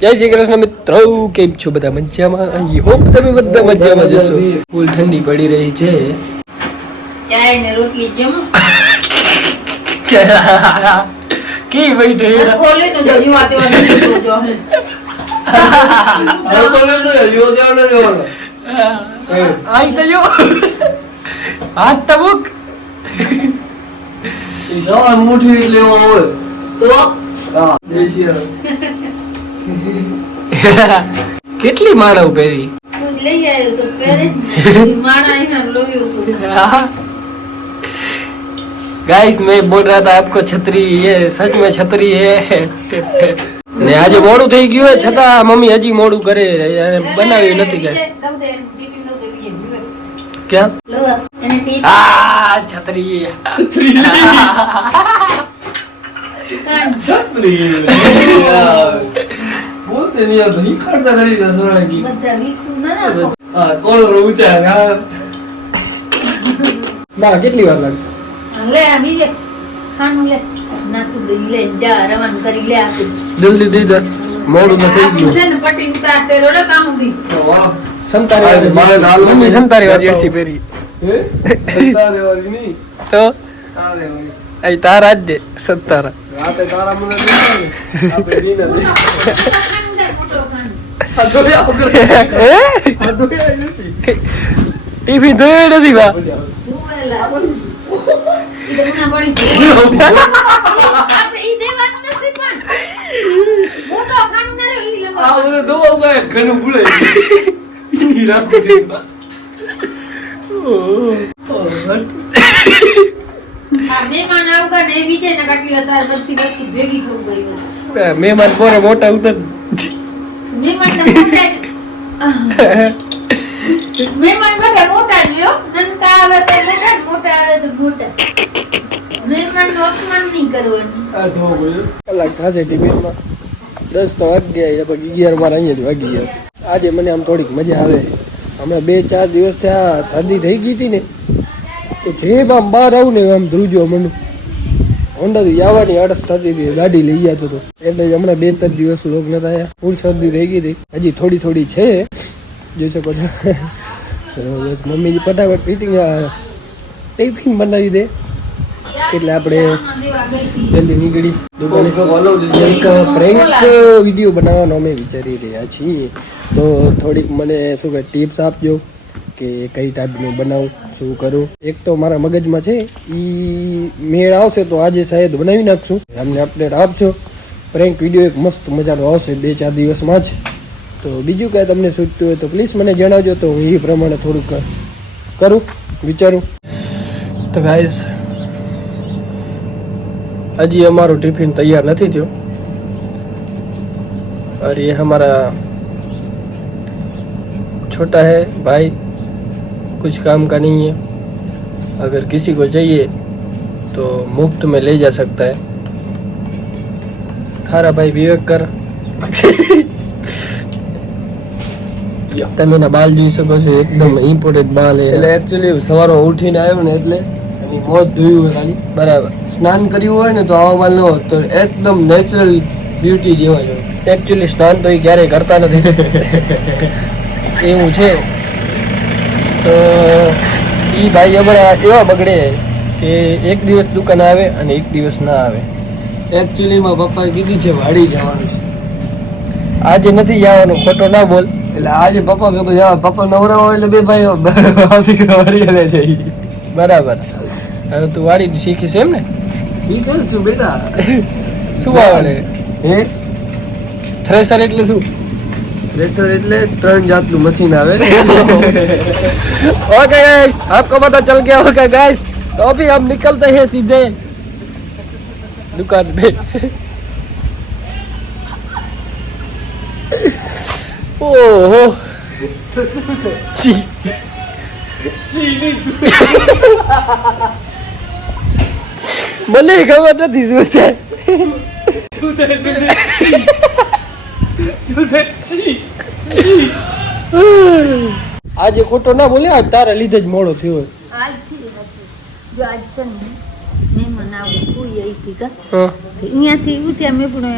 જય શ્રી કૃષ્ણ મિત્રો કેમ છો બધા મજામાં? આઈ હોપ તમે બધા મજામાં જશો ફૂલ ઠંડી પડી રહી છે. ચાય ને રોટલી જમો. ભાઈ બેઠે ખોલે તો જજી વાતે વાતે જો આઈ તો જો. હાથ તબુક મુઠી લેવા હોય. તો? હા દેશી કેટલી માળવ પહેરી તું જ લઈ આવ્યો છો પહેરે જ ને. માણા એના લોવ્યો છું गाइस मैं बोल रहा था आपको छतरी ये सच में छतरी है ને આજે મોડું થઈ ગયું હે છતાં મમ્મી હજી મોડું કરે અને બનાવ્યું નથી કઈ દઉં દે, ટિફિન દઉં દે બીજે. ક્યાં લો, એને ટિફિન આ છતરી કાઢ. બોલતે નહીં આવતો ઈ કરી દે વીખું ના હા કોલ ઊંચા હા બા કેટલી વાર લાગશે? લે આ બીજે. ખાનું લે. નાખી દે લે જા રવાન કરી લે આપી જલ્દી દઈ દે મોડું તો થઈ ગયું. છે ને પટ્ટી ઉતારશે રોડે કામ દી વાહ. સંતારી મારે વાળી મમ્મી સંતારી વાળી. પહેરી. હે? નહીં? તો? આ રેવાની અહીં તારા જ દે સત્તારા. રાતે તારા મને આપણે દીને દે? આ જોયા નથી બા. ઘણું ભૂલે આ મહેમાન આવતા ને એ બીજે ને કાટલી અત્યારે બધી વસ્તુ ભેગી થઈ ગઈ બધી. મહેમાન પોરે મોટા ઉતર મહેમાન ને મોટા. મહેમાન બધા મોટા લ્યો નનકા આવે તો મોટા મોટા આવે તો મોટા. મહેમાનનું અપમાન નહીં કરવાનું. આ ધોવા બોલ્યો કલાક થશે ટિફિનમાં દસ તો વાગી ગયા લગભગ અગિયાર મારા અહીંયા જ વાગી ગયા. આજે મને આમ થોડીક મજા આવે. હમણાં બે ચાર દિવસ આ શરદી થઈ ગઈ હતી ને. તો આમ બહાર આવું ને આમ ધ્રુજો મને હોન્ડાથી જવાની અડસ થતી હતી, ગાડી લઈ જતો હતો એટલે હમણાં બે ત્રણ દિવસ લોક ન થયા ફૂલ શરદી થઈ ગઈ હતી. હજી થોડી થોડી છે. જોઈ શકો છો. મમ્મી ફટાફટ મીટિંગ ટિફિન બનાવી દે. એટલે આપણે. જલ્દી નીકળી. દુકાને. એક પ્રેન્ક વીડિયો બનાવવાનો અમે વિચારી રહ્યા છીએ. તો થોડીક મને શું કહે ટિપ્સ આપજો. કે કઈ ટાઈપનું બનાવું શું કરું એક તો મારા મગજમાં છે એ મેળ આવશે તો આજે શાયદ બનાવી નાખશું અમને અપડેટ આપજો પ્રેન્ક વિડીયો એક મસ્ત મજાનો આવશે બે ચાર દિવસમાં જ તો બીજું કાંઈ તમને સૂચતું હોય તો પ્લીઝ મને જણાવજો તો હું એ પ્રમાણે થોડુંક કરું વિચારું તો ગાઈસ अजी हमारो टिफिन तैयार नहीं थो और ये हमारा छोटा है भाई कुछ काम का नहीं है अगर किसी को चाहिए तो मुफ्त में ले जा सकता है थारा भाई विवेक कर તમે એના બાલ જોઈ શકો છો એકદમ ઇમ્પોર્ટન્ટ બાલ એટલે એકચ્યુઅલી સવારમાં ઉઠીને આવ્યો ને એટલે એની મોત ધોયું હોય ખાલી બરાબર સ્નાન કર્યું હોય ને તો આવા વાલ ન હોત તો એકદમ નેચરલ બ્યુટી જેવા જ હોય એકચ્યુઅલી સ્નાન તો એ ક્યારેય કરતા નથી એવું છે તો એ ભાઈ હમણાં એવા બગડે કે એક દિવસ દુકાન આવે અને એક દિવસ ના આવે. એકચ્યુઅલીમાં પપ્પાએ કીધું છે વાડી જવાનું છે. આજે નથી જવાનું ખોટો ના બોલ. એટલે આજે પપ્પા ભેગો જવા પપ્પા નવરા હોય એટલે બે ભાઈ વાડી વાડી જાય બરાબર. હવે તું વાડી શીખીશ એમ ને? શીખે છું બેટા. શું આવડે હે? થ્રેસર એટલે શું? પ્રેશર એટલે ત્રણ જાતનું મશીન આવે ओके गाइस आपको पता चल गया होगा गाइस तो अभी हम निकलते हैं सीधे दुकान पे ओहो ची મને ખબર નથી શું છે આજે ખોટો ના બોલે આજ તારા લીધે જ મોડો થયો આજ. જો આજ છે ને મહેમાન આવું કોઈ અહીંથી કા? હા. અહીંયાથી ઉઠ્યા મેં પણ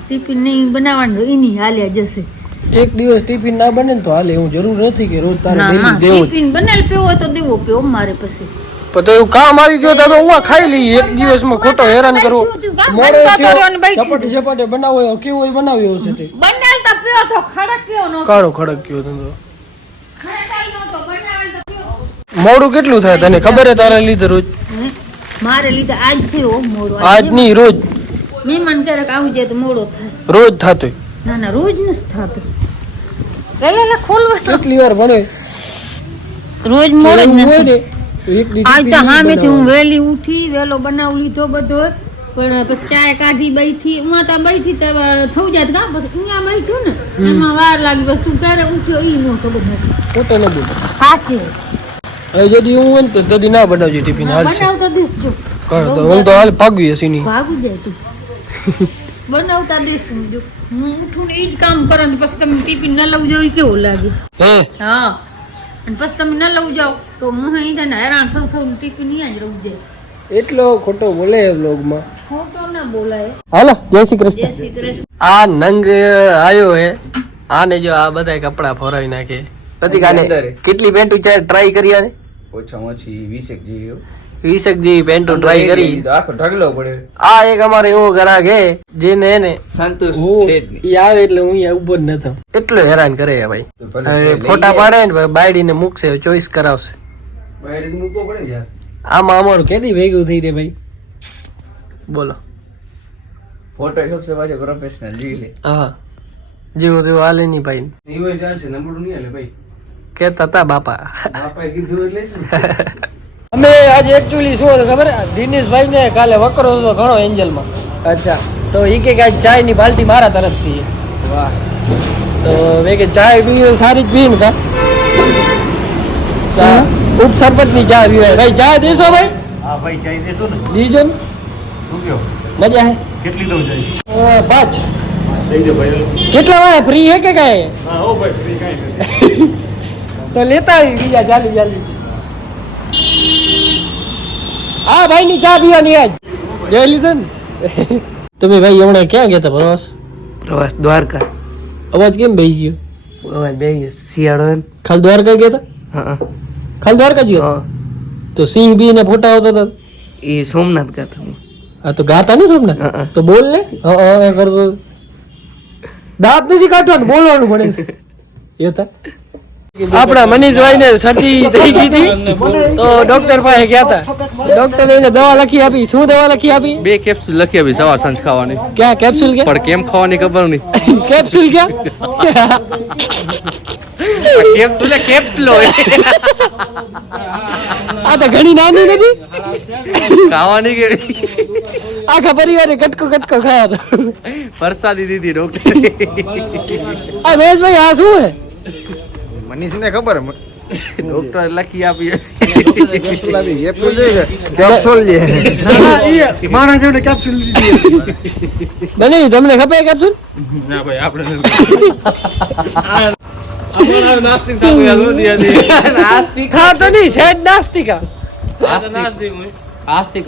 ટિફિન નહીં બનાવવાનું એની હાલ્યા જશે એક દિવસ ટિફિન ના બને તો હાલે એવું જરૂર નથી કે રોજ તારે. ટિફિન બનેલ પેવો તો દેવો પેવો મારે પછી. પણ તો એવું કામ આવી ગયો તમે ઉવા ખાઈ લઈ એક દિવસમાં ખોટો હેરાન કરવો. મોડો કર્યો ઝપાટે ઝપાટે કેવો હોય બનાવ્યો હશે તે? બનેલ તો તો ખડક નો કાળો ખડક કયો ધંધો ખડકાઈ નહોતો, બનાવેલ તો મોડું કેટલું થાય તને? ખબર હે તારે લીધે રોજ? મારે લીધે આજ થયો મોડો. આજની રોજ. મહેમાન ક્યારેક આવી જાય તો મોડો થાય. રોજ થાતો ના ના રોજ નથી થાતો. લે લે ખોલવા કેટલી વાર ભણે રોજ મોડો જ નથી. આજ tiffin તો નહીં હામેથી હું બનાવવાનું. વહેલી ઉઠી વહેલો બનાવ લીધો બધો. પણ પછી ચાય કાઢી બેઠી. હું તો બેઠી તો થવું જાત કા પછી અહીંયા બેઠું ને એમાં વાર લાગી. બસ તું ક્યારે ઉઠ્યો ઈ નો ખબર નથી ખોટો ન બોલ. સાચી હવે જેથી હું હોય ને તો તદી ના બનાવજો ટિફિન હાલશે. બનાવતા દઈશ જો કારણ તો હું તો હાલ ભાગવી હશે નહીં. ભાગું જાય તું. બનાવતા દઈશ હું જો. હું ઉઠું ને ઈ જ કામ કરો ને પછી તમે ટિફિન ન લઉં જાવ ઈ કેવું લાગે? હે? હા. અને પછી તમે ન લઉં જાઓ તો હું અહીં તને હેરાન થઉં થઉં ટીપી નહીં જ રહું જાય એટલો ખોટો બોલે વ્લોગમાં? ખોટો ના બોલાય. હાલો જય શ્રી જય શ્રી કૃષ્ણ. આ નંગ આયો હે. આને જો આ બધા કપડા ફોરાવી નાખે. પ્રતિક આને કેટલી પેન્ટુ ટ્રાય કરી આને. ઓછામાં ઓછી વીસેક જેવી. વીસેક જેવી પેન્ટો ટ્રાય કરી. આખો ઢગલો પડે આ એક અમારો એવો ગ્રાહક હે જેને એને સંતોષ છે ઈ આવે એટલે હું અહીંયા ઊભો જ ન થાઉં. એટલો હેરાન કરે હે ભાઈ. હવે ફોટા પાડે ને ભાઈ બાયડીને મૂકશે ચોઈસ કરાવશે. બહાર મૂકવો પડે યાર. આમાં અમારું કેદી ભેગું થઈ રે ભાઈ? બોલો. ફોટો સબસે પાછો પ્રોફેશનલ જી લે. હા. જેવો તેવો હાલે નહીં ભાઈ. એ ચાલશે નંબર નહીં હાલે ભાઈ. કેતા હતા બાપા. બાપાએ કીધું એટલે અમે આજે એકચ્યુઅલી શું હતું ખબર? દિનેશભાઈ ને કાલે વકરો હતો ઘણો એન્જલમાં. અચ્છા. તો એ કે આજ ચાયની બાલટી મારા તરફથી. વાહ. તો મેં કે ચાય પીવી સારી જ પીને કા? ચા ઉપ સરપંચની ચા પીવાય ભાઈ ચા દેશો ભાઈ? હા ભાઈ ચા દેશો ને. દીજો ને. મજા હે? કેટલી દઉં જાય પાંચ. કેટલા વાય? ફ્રી હે કે કાંઈ? હા ઓ ભાઈ ફ્રી કાંઈ તો લેતા આવી બીજા ચાલી ચાલી. હા ભાઈ ની ચા પીવાની આજ. જોઈ લીધો ને? તમે ભાઈ હમણાં ક્યાં ગયા હતા પ્રવાસ? પ્રવાસ દ્વારકા. અવાજ કેમ બેહી ગયો? અવાજ બે ગયો. શિયાળો એમ. ખાલી દ્વારકા ગયા હતા હા ખાલી દ્વારકા જ ગયો? હા. તો સિંહ બી ને ફોટા આવતા હતા એ સોમનાથ ગાતા હું આ તો ગાતા ને સોમનાથ? હા. તો બોલ ને. હા કરતો દાંત નથી કાઢવાનું બોલવાનું પડે એ હતા આપણા મનીષભાઈ ને શરદી થઈ ગઈ હતી. તો ડોક્ટર પાસે ગયા હતા. ડોક્ટર એને દવા લખી આપી. શું દવા લખી આપી? બે કેપ્સ્યુલ લખી આપી સવાર સાંજ ખાવાની. ક્યાં કેપ્સ્યુલ કે પણ કેમ ખાવાની ખબર નહીં. કેપ્સ્યુલ ક્યાં? કેપ્સ્યુલ કેપ્સ્યુલ આ તો ઘણી નાની નથી. ખાવાની કે આખા પરિવારે કટકો કટકો ખાયા હતા. વરસાદી દીધી ડોક્ટર આ મહેશભાઈ આ શું હે મનીષને ખબર ડોક્ટર લખી આપી. કેપ્સ્યુલ આવી કેપ્સ્યુલ જોઈએ કેપ્સ્યુલ જે બને તમને ખપે કેપ્સ્યુલ? ના ભાઈ આપણે અમારા નાસ્તિક થાતું યાર શું દિયા ખા તો નહીં સેડ નાસ્તિકા આસ્તિક.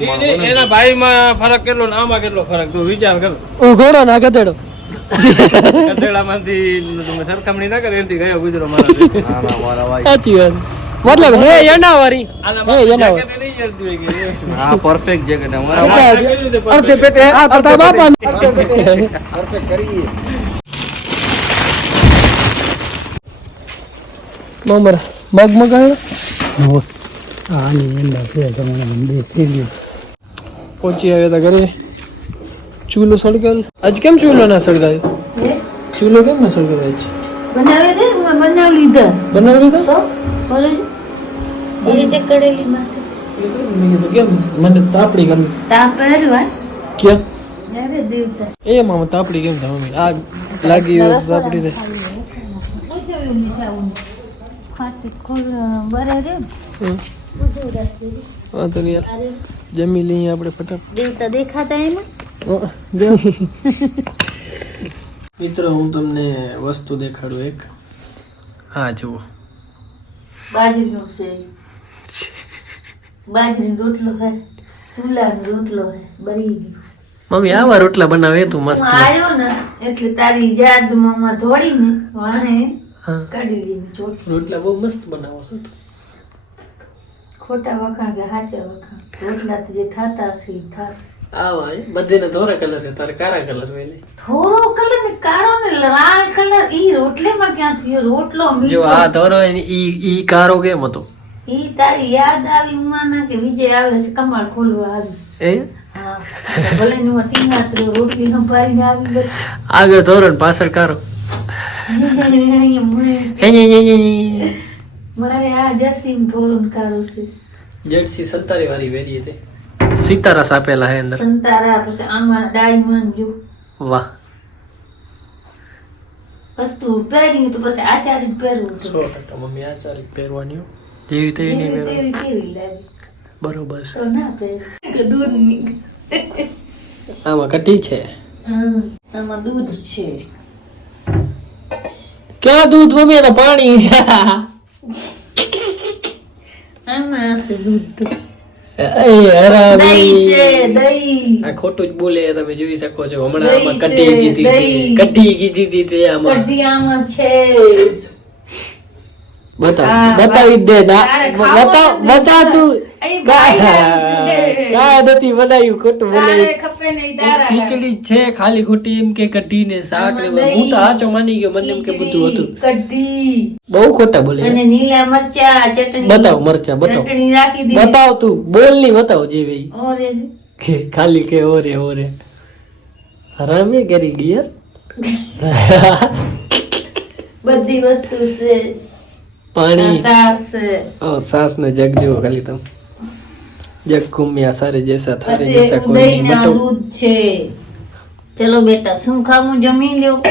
એના ભાઈમાં ફરક કેટલો ને આમાં કેટલો ફરક? તું વિચાર કર. હું ઘોડો ના ગધેડો. તમે સરખામણી ના કરે એનથી ગયો ગુજરો મારા સાચી વાત. મતલબ હે પરફેક્ટ જેકેટ અમારા અર્ધે પેટે આ તો તારા બાપા પરફેક્ટ કરીએ. પહોંચી આવ્યા હતા ઘરે. ચૂલો સળગાવ્યો આજ કેમ ચૂલો ના સળગાવ્યો ચૂલો કેમ ના સળગાવ્યો આજ? બનાવે છે ને? હું બનાવી લીધા. બનાવી લીધા? તો? બોલો એ રીતે કરેલી માથે. કેમ? મને તાપડી. કેમ એ મામા તાપડી કેમ થાય મમ્મી. આગ લાગી હોય તાપડી રે જમી લઈએ આપણે ફટાફટ. દેવતા દેખાતા એમાં મિત્રો હું તમને વસ્તુ દેખાડું એક. હા જુઓ. બાજરીનો છે બાજરીનો રોટલો હે ચૂલાનો રોટલો હે બળી મમ્મી આવા રોટલા બનાવે તું મસ્ત આવ્યો ને એટલે તારી યાદમાં ધોડીને વાહે હા. કાઢી લીધી રોટલા બહુ મસ્ત બનાવો છો તું. ખોટા વખાણ કે સાચા વખાણ. રોટલા તો જે થાતા હશે ઈ થાશે. આવા બધેને ધોરા કલર તારે કારા કલર વેલે કલર ને કાળો ને લાલ કલર ઈ રોટલીમાં ક્યાં થયો રોટલો જો આ ધોરો ઈ ઈ કારો કેમ હતો ઈ તારી યાદ આવી ઉમાના કે વિજય આવે છે કમાળ ખોલવા આવી એ આગળ ધોરણ ને પાછળ કારો મને. મારે આ જસીમ ધોરણ કારો છે જર્સી સત્તારી વાળી વેરી તે સિતારા આપેલા હે અંદર સંતારા પછી આમાં ડાયમંડ જો વાહ વસ્તુ પહેર્યું તો પછી આચાર્ય જ પહેરવું સો ટકા મમ્મી આ પહેરવાની હો. જેવી તેવી નહીં પહેરવાની તેવી કેવી લાગે બરોબર છે તો ના પહેર દૂધ નીકળે આમાં કટી છે આમાં દૂધ છે ક્યાં દૂધ મમ્મી એને પાણી આમાં હશે દૂધ આ ખોટું જ બોલે તમે જોઈ શકો છો. હમણાં આમાં કટી કીધી કટી કીધી તે આમાં. છે. બતાવ બતાવી દે ના બતાવ. બતાવ તું અહીં ભાઈ આવી છે. કાંઈ નથી બનાવ્યું ખોટું તારે બોલે ખપે નહીં એક તારા ખીચડી છે ખાલી ખોટી એમ કે કઢી ને શાક ને હું તો દહીં, માની ગયો મને એમ કે બધું હતું. કઢી. બહુ ખોટા બોલે. અને લીલા મરચા ચટણી. બતાવ મરચા બતાવ. ચટણી રાખી દીધી. બતાવ તું બોલની બતાવ જેવી કે ખાલી કે ઓરે ઓરે. હરામે કરી ગઈ બધી વસ્તુ છે. પાણી. સાસ સાસ ને જગ જેવો ખાલી તમે. જગ ઘૂમ્યા સારે જૈસા થારે જૈસા કોઈ દહીં ના દૂધ છે. ચલો બેટા શું ખાવું? જમી લ્યો.